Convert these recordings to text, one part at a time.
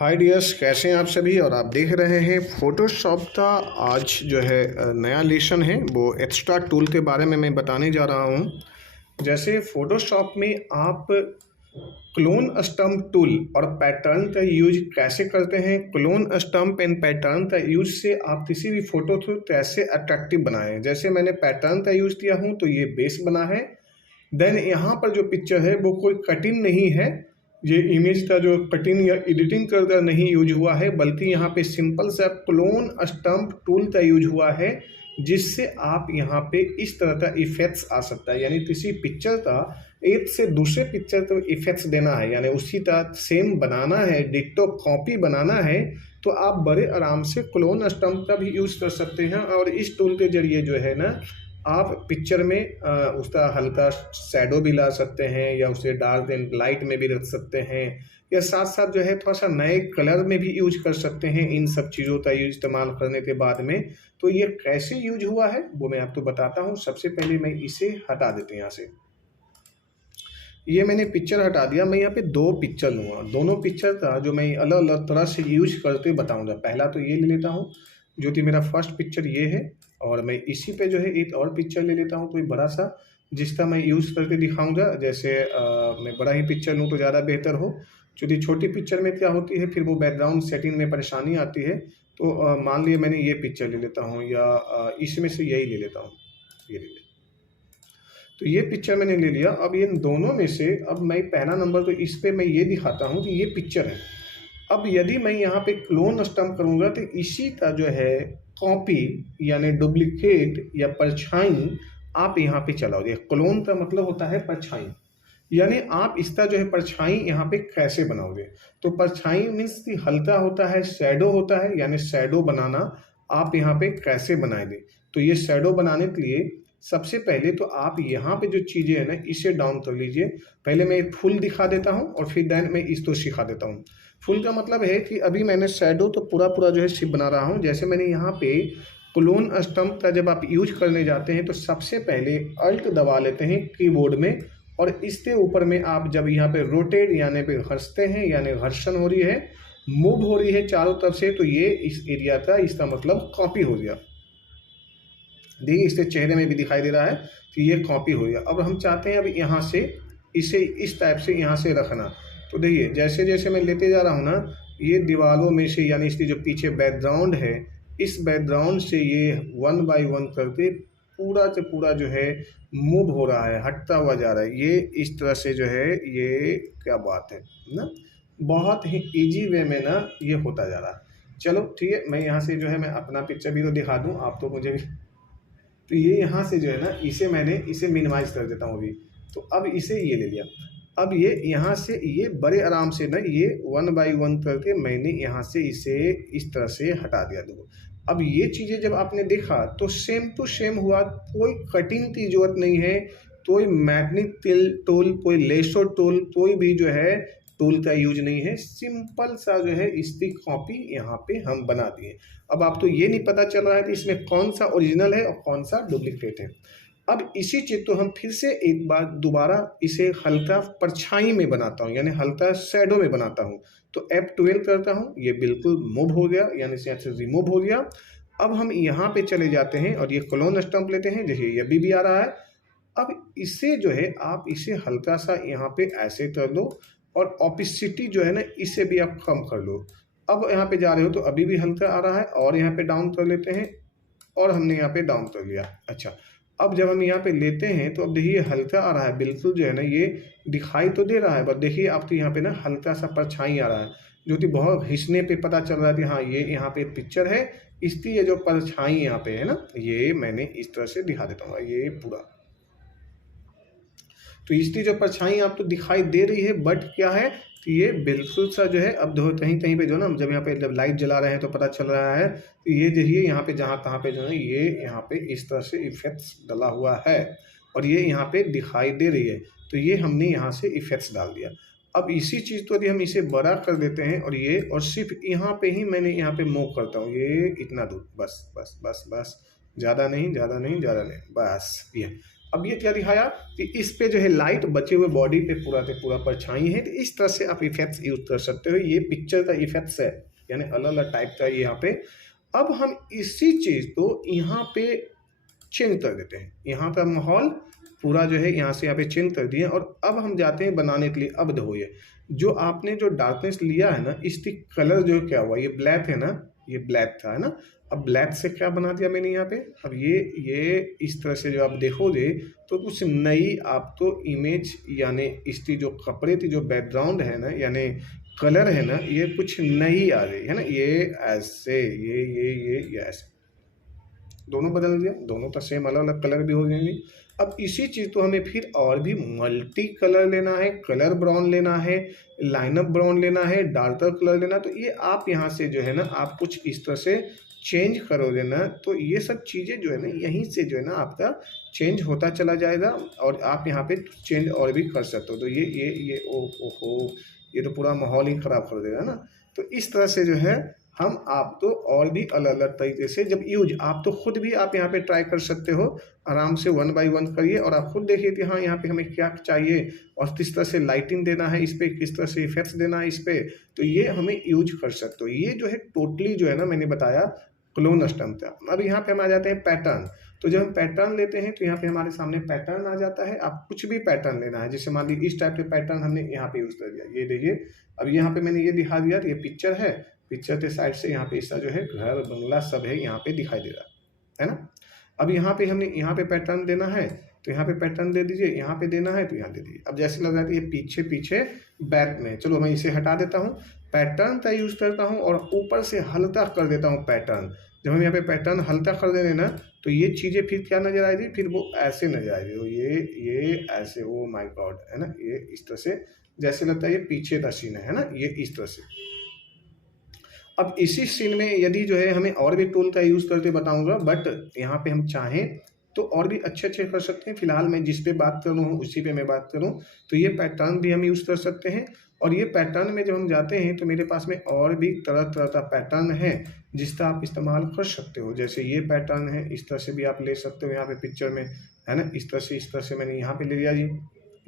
हाय dears, कैसे हैं आप सभी। और आप देख रहे हैं फोटोशॉप का आज जो है नया लेसन है, वो एक्स्ट्रा टूल के बारे में मैं बताने जा रहा हूं। जैसे फोटोशॉप में आप क्लोन स्टम्प टूल और पैटर्न का यूज कैसे करते हैं। क्लोन स्टम्प एंड पैटर्न का यूज से आप किसी भी फोटो को कैसे अट्रैक्टिव बनाएं। जैसे मैंने पैटर्न का यूज किया हूं तो ये बेस बना है। देन यहाँ पर जो पिक्चर है वो कोई कटिंग नहीं है, ये इमेज का जो कटिंग या एडिटिंग करके नहीं यूज हुआ है, बल्कि यहाँ पे सिंपल सा क्लोन स्टम्प टूल का यूज हुआ है, जिससे आप यहाँ पे इस तरह का इफेक्ट्स आ सकता है। यानी किसी पिक्चर का एक से दूसरे पिक्चर को इफेक्ट्स देना है, यानी उसी तरह सेम बनाना है, डिट्टो कॉपी बनाना है, तो आप बड़े आराम से क्लोन स्टम्प का भी यूज कर सकते हैं। और इस टूल के जरिए जो है ना, आप पिक्चर में उसका हल्का शैडो भी ला सकते हैं, या उसे डार्क एंड लाइट में भी रख सकते हैं, या साथ साथ जो है थोड़ा सा नए कलर में भी यूज कर सकते हैं। इन सब चीज़ों का यूज इस्तेमाल करने के बाद में तो ये कैसे यूज हुआ है वो मैं आपको बताता हूँ। सबसे पहले मैं इसे हटा देते हैं यहाँ से। ये मैंने पिक्चर हटा दिया। मैं यहाँ पे दो पिक्चर लूँगा, दोनों पिक्चर का जो मैं अलग अलग तरह से यूज करके बताऊँगा। पहला तो ये ले लेता हूँ जो कि मेरा फर्स्ट पिक्चर ये है, और मैं इसी पे जो है एक और पिक्चर ले लेता हूँ कोई बड़ा सा, जिसका मैं यूज़ करके दिखाऊंगा। जैसे मैं बड़ा ही पिक्चर लूँ तो ज़्यादा बेहतर हो, क्योंकि छोटी पिक्चर में क्या होती है फिर वो बैकग्राउंड सेटिंग में परेशानी आती है। तो मान लिया मैंने ये पिक्चर ले लेता हूँ, या इसमें से यही ले लेता हूँ, ये ले लेता। तो ये पिक्चर मैंने ले लिया। अब ये दोनों में से अब मैं पहला नंबर तो इस पर मैं ये दिखाता हूँ कि ये पिक्चर है। अब यदि मैं यहाँ पे क्लोन स्टम्प करूँगा तो इसी का जो है कॉपी यानी डुप्लीकेट या परछाई आप यहाँ पे चलाओगे। क्लोन का मतलब होता है परछाई, यानी आप इसका जो है परछाई यहाँ पे कैसे बनाओगे। तो परछाई मीन्स कि हल्का होता है, शैडो होता है, यानी शैडो बनाना आप यहाँ पे कैसे बनाएंगे। तो ये शैडो बनाने के लिए सबसे पहले तो आप यहाँ पे जो चीज़ें हैं ना, इसे डाउन कर लीजिए। पहले मैं एक फुल दिखा देता हूँ और फिर देन मैं इसको सिखा देता हूँ। फुल का मतलब है कि अभी मैंने शैडो तो पूरा जो है सिर्फ बना रहा हूँ। जैसे मैंने यहाँ पे क्लोन स्टम्प का जब आप यूज करने जाते हैं तो सबसे पहले अल्ट दबा लेते हैं कीबोर्ड में, और इसके ऊपर में आप जब यहाँ पे रोटेट यानी पे घसते हैं, यानी घर्षण हो रही है, मूव हो रही है चारों तरफ से, तो ये इस एरिया का इसका मतलब कॉपी हो गया। देखिए इसके चेहरे में भी दिखाई दे रहा है कि ये कॉपी हो गया। अब हम चाहते हैं अब यहाँ से इसे इस टाइप से यहाँ से रखना। तो देखिए जैसे जैसे मैं लेते जा रहा हूँ ना, ये दीवारों में से यानी इसकी जो पीछे बैकग्राउंड है, इस बैकग्राउंड से ये वन बाय वन करके पूरा से पूरा जो है मूव हो रहा है, हटता हुआ जा रहा है। ये इस तरह से जो है, ये क्या बात है ना, बहुत ही इजी वे में ना ये होता जा रहा है। चलो ठीक है, मैं यहाँ से जो है मैं अपना पिक्चर भी तो दिखा दूँ, आप तो मुझे भी। तो ये यहाँ से जो है ना, इसे मिनिमाइज कर देता हूँ अभी। तो अब इसे ये ले लिया। अब ये यहाँ से ये बड़े आराम से ना ये वन बाय वन करके मैंने यहाँ से इसे इस तरह से हटा दिया। देखो अब ये चीज़ें जब आपने देखा तो सेम टू सेम हुआ, कोई कटिंग की जरूरत नहीं है, कोई मैग्नेटिक टूल, कोई लेसो टूल, कोई भी जो है टूल का यूज नहीं है। सिंपल सा जो है इसकी कॉपी यहाँ पे हम बना दिए। अब आपको ये नहीं पता चल रहा है कि इसमें कौन सा ओरिजिनल है और कौन सा डुप्लीकेट है। अब इसी चीज़ को हम फिर से एक बार दोबारा इसे हल्का परछाई में बनाता हूँ, यानी हल्का शैडो में बनाता हूँ। तो F12 करता हूँ, ये बिल्कुल मूव हो गया, यानी से रिमूव हो गया। अब हम यहाँ पे चले जाते हैं और ये क्लोन स्टम्प लेते हैं, जैसे ये भी आ रहा है। अब इसे जो है आप इसे हल्का सा यहाँ पे ऐसे कर दो, और ऑपिसिटी जो है ना इसे भी आप कम कर लो। अब यहाँ पे जा रहे हो तो अभी भी हल्का आ रहा है, और यहाँ पे डाउन कर लेते हैं, और हमने यहाँ पे डाउन कर लिया। अच्छा, अब जब हम यहाँ पे लेते हैं तो अब देखिए हल्का आ रहा है, बिल्कुल जो है ना ये दिखाई तो दे रहा है, बट देखिए आपको यहाँ पे ना हल्का सा परछाई आ रहा है, जो कि बहुत घिसने पे पता चल रहा है कि हाँ ये यहाँ पे पिक्चर है, इसकी ये जो परछाई यहाँ पे है ना, ये मैंने इस तरह से दिखा देता हूँ ये पूरा। तो इसकी जो परछाई आपको दिखाई दे रही है, बट क्या है कि ये बिल्कुल सा जो है, अब देखो कहीं कहीं पे जो ना, जब यहाँ पे जब लाइट जला रहे हैं तो पता चल रहा है तो ये देखिए यहाँ पे जहाँ तहाँ पे जो है ये यहाँ पे इस तरह से इफेक्ट्स डाला हुआ है, और ये यहाँ पे दिखाई दे रही है। तो ये हमने यहाँ से इफेक्ट्स डाल दिया। अब इसी चीज़ को यदि हम इसे बड़ा कर देते हैं, और ये और सिर्फ यहाँ पे ही मैंने यहाँ पे मूव करता हूँ, ये इतना दूर, बस बस बस बस, ज़्यादा नहीं ज़्यादा नहीं ज़्यादा नहीं, बस ये। अब ये क्या दिखाया कि इस पे जो है लाइट बचे हुए बॉडी पे पूरा के पूरा परछाई है, तो इस तरह से आप इफेक्ट्स यूज कर सकते हो। ये पिक्चर का इफेक्ट्स है, यानी अलग अलग टाइप का यहाँ पे। अब हम इसी चीज़ को यहाँ पे चेंज कर देते हैं। यहाँ का माहौल पूरा जो है यहाँ से यहाँ पे चेंज कर दिए, और अब हम जाते हैं बनाने के लिए। अब देखो ये जो आपने जो डार्कनेस लिया है ना, इसकी कलर जो क्या हुआ, ये ब्लैक है ना, ये ब्लैक था, है ना। अब ब्लैक से क्या बना दिया मैंने यहाँ पे। अब ये इस तरह से जो आप देखोगे तो कुछ नई आपको इमेज, यानी इसकी जो कपड़े की जो बैकग्राउंड है ना, यानी कलर है ना, ये कुछ नई आ रही है ना। ये ऐसे ये ऐसे दोनों बदल दिया, दोनों का सेम अलग अलग कलर भी हो जाएंगे। अब इसी चीज़ को हमें फिर और भी मल्टी कलर लेना है, कलर ब्राउन लेना है, लाइनअप ब्राउन लेना है, डार्कर कलर लेना। तो ये आप यहाँ से जो है ना, आप कुछ इस तरह से चेंज करोगे ना, तो ये सब चीज़ें जो है ना, यहीं से जो है ना आपका चेंज होता चला जाएगा, और आप यहाँ पे चेंज और भी कर सकते हो। तो ये ओहो, ये तो पूरा माहौल ही ख़राब कर देगा ना। तो इस तरह से जो है हम आपको और भी अलग अलग तरीके से जब यूज, आप तो खुद भी आप यहाँ पे ट्राई कर सकते हो, आराम से 1 बाय 1 करिए, और आप खुद देखिए कि हाँ यहाँ पे हमें क्या चाहिए, और किस तरह से लाइटिंग देना है इस पर, किस तरह से इफेक्ट्स देना है इस पर। तो ये हमें यूज कर सकते हो। ये जो है टोटली जो है ना, मैंने बताया क्लोन स्टम्प था। अब यहाँ पे हम आ जाते हैं पैटर्न। तो जब हम पैटर्न लेते हैं तो यहाँ पे हमारे सामने पैटर्न आ जाता है। आप कुछ भी पैटर्न लेना है, जैसे मान लीजिए इस टाइप के पैटर्न हमने यहाँ पे यूज कर दिया, ये देखिए। अब यहाँ पे मैंने ये दिखा दिया, तो ये पिक्चर है, पिक्चर के साइड से यहाँ पे इसका जो है घर बंगला सब है यहाँ पे दिखाई दे रहा है ना। अब यहाँ पे हमने यहाँ पे पैटर्न देना है, तो यहाँ पे पैटर्न दे दीजिए, यहाँ पे देना है तो यहाँ दे दीजिए। अब जैसे लग रहा है ये पीछे पीछे बैक में, चलो मैं इसे हटा देता हूँ, पैटर्न का यूज करता हूँ, और ऊपर से हल्का कर देता हूँ पैटर्न। जब हम यहाँ पे पैटर्न हल्का कर देंगे ना, तो ये चीज़ें फिर क्या नजर आएगी, फिर वो ऐसे नजर आएगी, तो ये ऐसे, ओ माय गॉड, है ना। ये इस तरह से जैसे लगता है ये पीछे का सीन है ना, ये इस तरह से। अब इसी सीन में यदि जो है हमें और भी टूल का यूज़ करके बताऊंगा, बट यहाँ पे हम चाहें तो और भी अच्छे अच्छे कर सकते हैं। फिलहाल मैं जिस पे बात कर रहा हूँ उसी पे मैं बात करूँ, तो ये पैटर्न भी हम यूज़ कर सकते हैं। और ये पैटर्न में जब हम जाते हैं तो मेरे पास में और भी तरह तरह का पैटर्न है जिसका आप इस्तेमाल कर सकते हो। जैसे ये पैटर्न है, इस तरह से भी आप ले सकते हो यहाँ पे पिक्चर में, है ना। इस तरह से मैंने यहाँ पे ले लिया जी,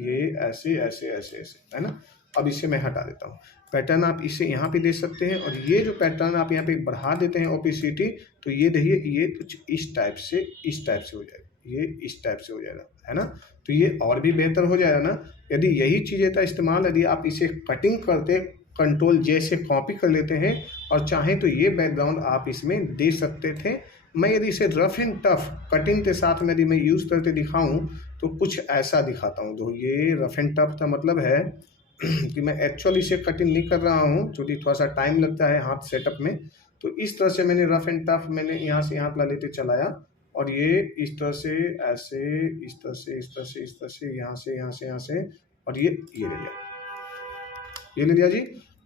ये ऐसे ऐसे ऐसे ऐसे, है ना। अब इसे मैं हटा देता हूँ। पैटर्न आप इसे यहाँ पे दे सकते हैं, और ये जो पैटर्न आप यहाँ पे बढ़ा देते हैं ओपेसिटी, तो ये देखिए ये कुछ इस टाइप से हो जाएगा, ये इस टाइप से हो जाएगा, है ना। तो ये और भी बेहतर हो जाएगा ना। यदि यही चीज़ें का इस्तेमाल यदि आप इसे कटिंग करते, Ctrl+J से कॉपी कर लेते हैं, और चाहें तो ये बैकग्राउंड आप इसमें दे सकते थे। मैं यदि इसे रफ एंड टफ कटिंग के साथ में यदि मैं यूज़ करके दिखाऊं तो कुछ ऐसा दिखाता हूं। तो ये रफ एंड टफ का मतलब है कि मैं एक्चुअली इसे कटिंग नहीं कर रहा हूं, क्योंकि थोड़ा सा टाइम लगता है हाथ सेटअप में। तो इस तरह से मैंने रफ एंड टफ मैंने यहाँ से यहाँ लेते चलाया, और ये इस तरह से ऐसे, इस तरह से इस तरह से इस तरह से, यहाँ से यहाँ से यहाँ से, और ये ले लिया, ये ले लिया जी।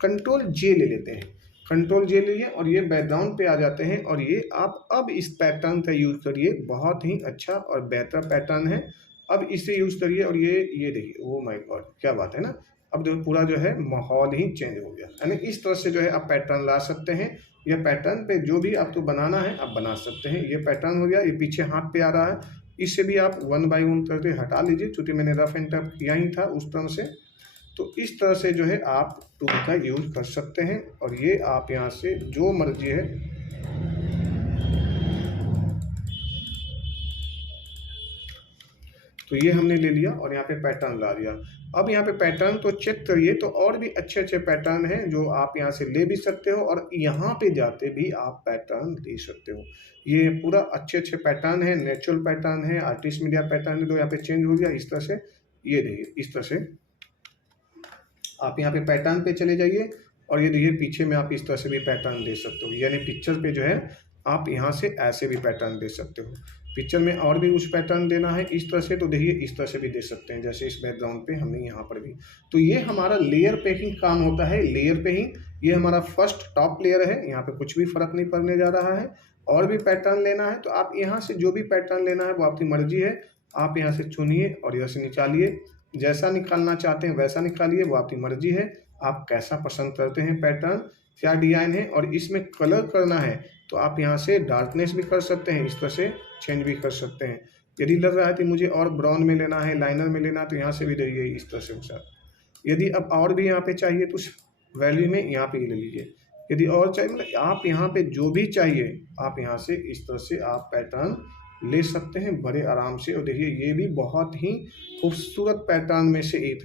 Ctrl+J ले लेते हैं, Ctrl+J ले लिया, और ये बैकग्राउंड पे आ जाते हैं। और ये आप अब इस पैटर्न का यूज़ करिए, बहुत ही अच्छा और बेहतर पैटर्न है। अब इसे यूज़ करिए, और ये देखिए, ओ माय गॉड, क्या बात है ना। अब देखो पूरा जो है माहौल ही चेंज हो गया, यानी इस तरह से जो है आप पैटर्न ला सकते हैं। यह पैटर्न पे जो भी आपको बनाना है आप बना सकते हैं। ये पैटर्न हो गया, ये पीछे हाथ पे आ रहा है, इससे भी आप 1 बाय 1 करके हटा लीजिए, क्योंकि मैंने रफ एंड टफ किया ही था उस तरह से। तो इस तरह से जो है आप टूल का यूज कर सकते हैं, और ये आप यहाँ से जो मर्जी है तो ये हमने ले लिया, और यहाँ पे पैटर्न ला दिया। अब यहाँ पे पैटर्न तो चेक करिए, तो और भी अच्छे अच्छे पैटर्न हैं जो आप यहाँ से ले भी सकते हो, और यहाँ पे जाते भी आप पैटर्न ले सकते हो। ये पूरा अच्छे अच्छे पैटर्न है, नेचुरल पैटर्न है, आर्टिस्ट मीडिया पैटर्न है, तो यहाँ पे चेंज हो गया इस तरह से। ये देखिए इस तरह से आप यहाँ पे पैटर्न पे चले जाइए, और ये देखिए पीछे में आप इस तरह से भी पैटर्न दे सकते हो, यानी पिक्चर पे जो है आप यहाँ से ऐसे भी पैटर्न दे सकते हो। पिक्चर में और भी कुछ पैटर्न देना है इस तरह से, तो देखिए इस तरह से भी दे सकते हैं, जैसे इस बैकग्राउंड पे हमने यहाँ पर भी। तो ये हमारा लेयर पेकिंग काम होता है, लेयर पेकिंग। ये हमारा फर्स्ट टॉप लेयर है, यहाँ पे कुछ भी फर्क नहीं पड़ने जा रहा है। और भी पैटर्न लेना है तो आप यहाँ से जो भी पैटर्न लेना है वो आपकी मर्जी है, आप यहाँ से चुनिए और इधर से निकालिए। जैसा निकालना चाहते हैं वैसा निकालिए, वो आपकी मर्जी है, आप कैसा पसंद करते हैं पैटर्न, क्या डिज़ाइन है। और इसमें कलर करना है तो आप यहाँ से डार्कनेस भी कर सकते हैं, इस तरह से चेंज भी कर सकते हैं। यदि लग रहा है कि मुझे और ब्राउन में लेना है, लाइनर में लेना है, तो यहाँ से भी देखिए इस तरह से हो सकता है। यदि अब और भी यहाँ पे चाहिए तो उस वैल्यू में यहाँ पे ले लीजिए। यदि और चाहिए मतलब आप यहाँ पे जो भी चाहिए आप यहाँ से इस तरह से आप पैटर्न ले सकते हैं बड़े आराम से। और देखिए ये भी बहुत ही खूबसूरत पैटर्न में से एक है।